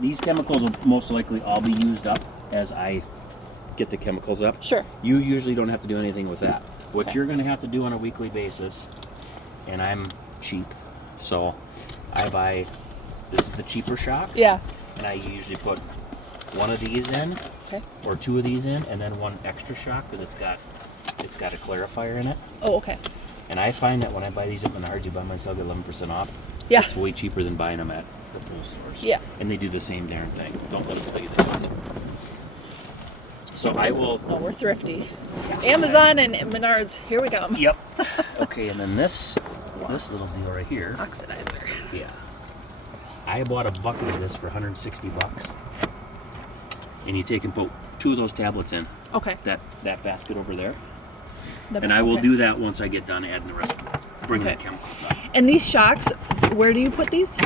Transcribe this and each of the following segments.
these chemicals will most likely all be used up as I get the chemicals up. Sure. You usually don't have to do anything with that. What Okay. you're going to have to do on a weekly basis, and I'm cheap, so I buy, this is the cheaper shock, Yeah. and I usually put one of these in, Okay. or two of these in, and then one extra shock because it's got a clarifier in it. Oh, okay. And I find that when I buy these at Menards, you buy myself get 11% off. Yeah. It's way cheaper than buying them at the pool stores. Yeah. And they do the same darn thing. Don't let them tell you they don't. So I will. No, we're thrifty. Amazon and Menards. Here we go. Yep. Okay, and then this little deal right here. Oxidizer. Yeah. I bought a bucket of this for $160. And you take and put 2 of those tablets in Okay. that basket over there. And I will do that once I get done adding the rest, bringing the chemicals up. And these shocks, where do you put these?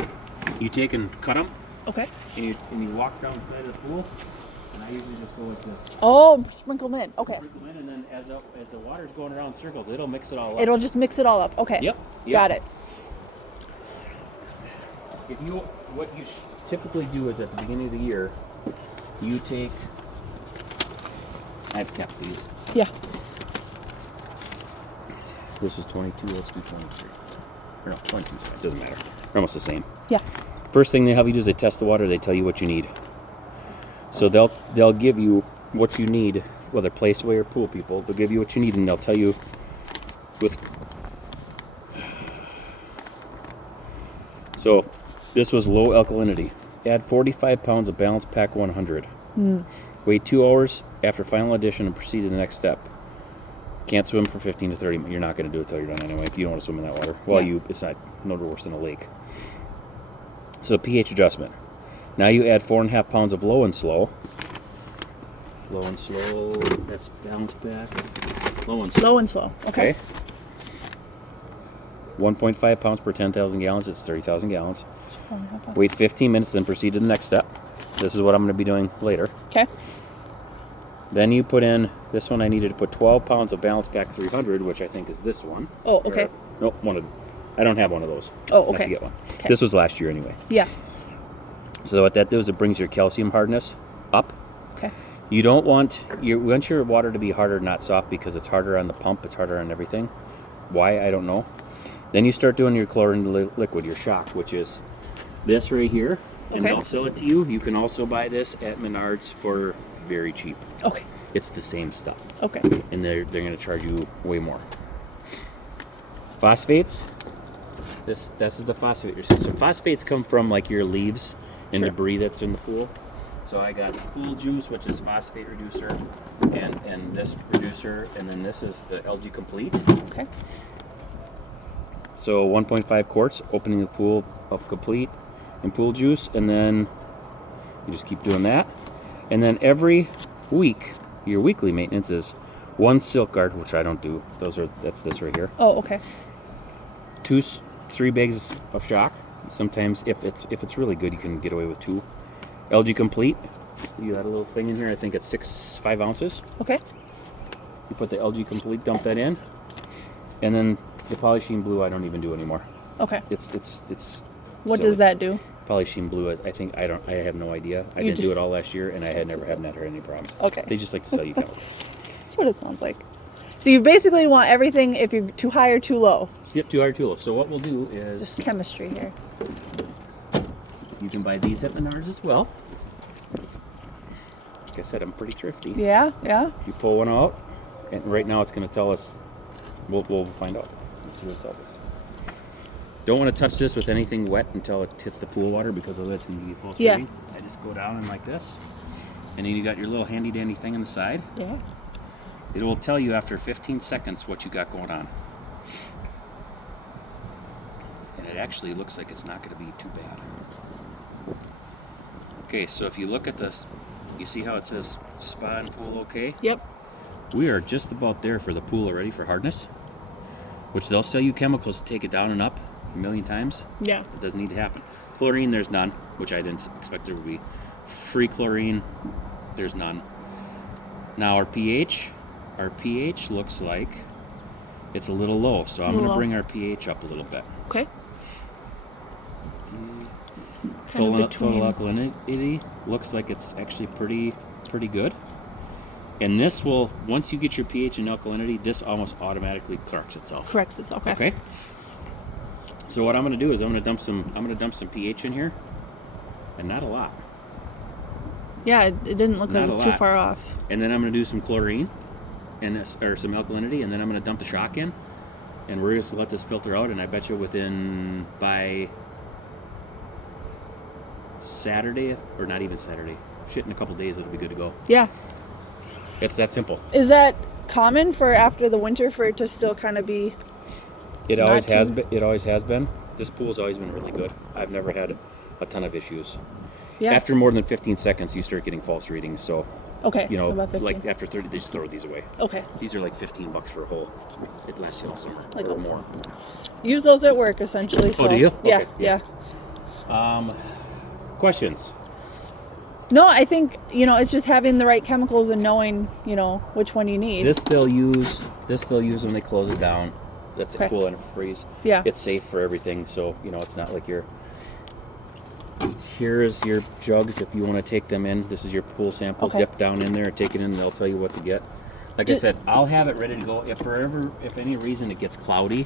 You take and cut them, Okay. and you walk down the side of the pool, and I usually just go like this. Oh, sprinkle them in. Okay. Sprinkle them in, and then as the water's going around in circles, it'll mix it all up. It'll just mix it all up. Okay. Yep. Got it. What you typically do is at the beginning of the year, you take, I've kept these. Yeah. This is 22, let's do 23. Or no, 22, it doesn't matter. They're almost the same. Yeah. First thing they have you do is they test the water, they tell you what you need. So they'll give you what you need, whether Placeway or pool people, they'll give you what you need and they'll tell you with. So this was low alkalinity. Add 45 pounds of Balance Pack 100. Wait 2 hours after final addition and proceed to the next step. Can't swim for 15 to 30 minutes. You're not going to do it till you're done anyway. If you don't want to swim in that water. Well, Yeah. it's not no worse than a lake. So pH adjustment. Now you add 4.5 pounds of Low and Slow. Low and Slow. That's Balance Pack. Low and Slow. Low and slow. Okay. 1.5 pounds per 10,000 gallons. It's 30,000 gallons. 4.5 pounds. Wait 15 minutes, then proceed to the next step. This is what I'm going to be doing later. Okay. Then you put in, this one I needed to put 12 pounds of Balance Pack 300, which I think is this one. Oh, okay. Nope, I don't have one of those. Oh, I have okay. to get one. Okay. This was last year anyway. Yeah. So what that does, it brings your calcium hardness up. Okay. You don't want your water to be harder, not soft, because it's harder on the pump, it's harder on everything. Why, I don't know. Then you start doing your chlorine liquid, your shock, which is this right here. And Okay. they'll sell it to you. You can also buy this at Menards for very cheap. Okay. It's the same stuff. Okay. And they're going to charge you way more. Phosphates. This is the phosphate. So phosphates come from like your leaves and Sure. debris that's in the pool. So I got Pool Juice, which is phosphate reducer, and this reducer, and then this is the LG Complete. Okay. So 1.5 quarts, opening the pool of Complete and Pool Juice, and then you just keep doing that. And then every week, your weekly maintenance is 1 Silk Guard, which I don't do. That's this right here. Oh, okay. 3 bags of shock. Sometimes, if it's really good, you can get away with 2. LG Complete. You got a little thing in here. I think it's 5 ounces. Okay. You put the LG Complete, dump that in, and then the Polysheen Blue. I don't even do anymore. Okay. It's. What silly. does that do? Polysheen Blue. I have no idea. I You didn't just- do it all last year, and I had never had any problems. Okay. They just like to sell you chemicals. That's what it sounds like. So you basically want everything if you're too high or too low. Yep, 2 high, 2 low. So what we'll do is Just chemistry here. you can buy these at Menards as well. Like I said, I'm pretty thrifty. Yeah, yeah. You pull one out, and right now it's going to tell us. We'll find out. Let's see what it tells us. Don't want to touch this with anything wet until it hits the pool water, because otherwise it's going to be false Yeah. reading. I just go down and like this, and then you got your little handy dandy thing on the side. Yeah. It will tell you after 15 seconds what you got going on. And it actually looks like it's not going to be too bad. Okay, so if you look at this, you see how it says spa and pool okay? Yep. We are just about there for the pool already for hardness, which they'll sell you chemicals to take it down and up a million times. Yeah. It doesn't need to happen. Chlorine, there's none, which I didn't expect there would be. Free chlorine, there's none. Now our pH looks like it's a little low, so I'm going to Low. bring our pH up a little bit. Okay. kind of between. Total alkalinity looks like it's actually pretty good. And this will, once you get your pH and alkalinity, this almost automatically corrects itself. Corrects this. Okay. Okay. So what I'm going to do is I'm going to dump some pH in here, and not a lot. Yeah, it didn't look like it Not was a too lot. far off. And then I'm going to do some chlorine, or some alkalinity, and then I'm going to dump the shock in, and we're just going to let this filter out. And I bet you by Saturday, or not even Saturday, in a couple days it'll be good to go. Yeah. It's that simple. Is that common for after the winter for it to still kind of be? It Not always has too- been. It always has been. This pool's always been really good. I've never had a ton of issues. Yeah. After more than 15 seconds, you start getting false readings. So, Okay. you know, so about 15. like after 30, they just throw these away. Okay. These are like $15 for a hole. It lasts you all summer Like or a- more. Use those at work essentially. So. do you? Yeah. Okay, Yeah. yeah. Questions? No, I think it's just having the right chemicals and knowing which one you need. This they'll use when they close it down. That's Okay. cool and freeze. Yeah. It's safe for everything. So it's not like here's your jugs if you want to take them in. This is your pool sample. Okay. Dip down in there, take it in, and they'll tell you what to get. Like I said, I'll have it ready to go. If for any reason it gets cloudy,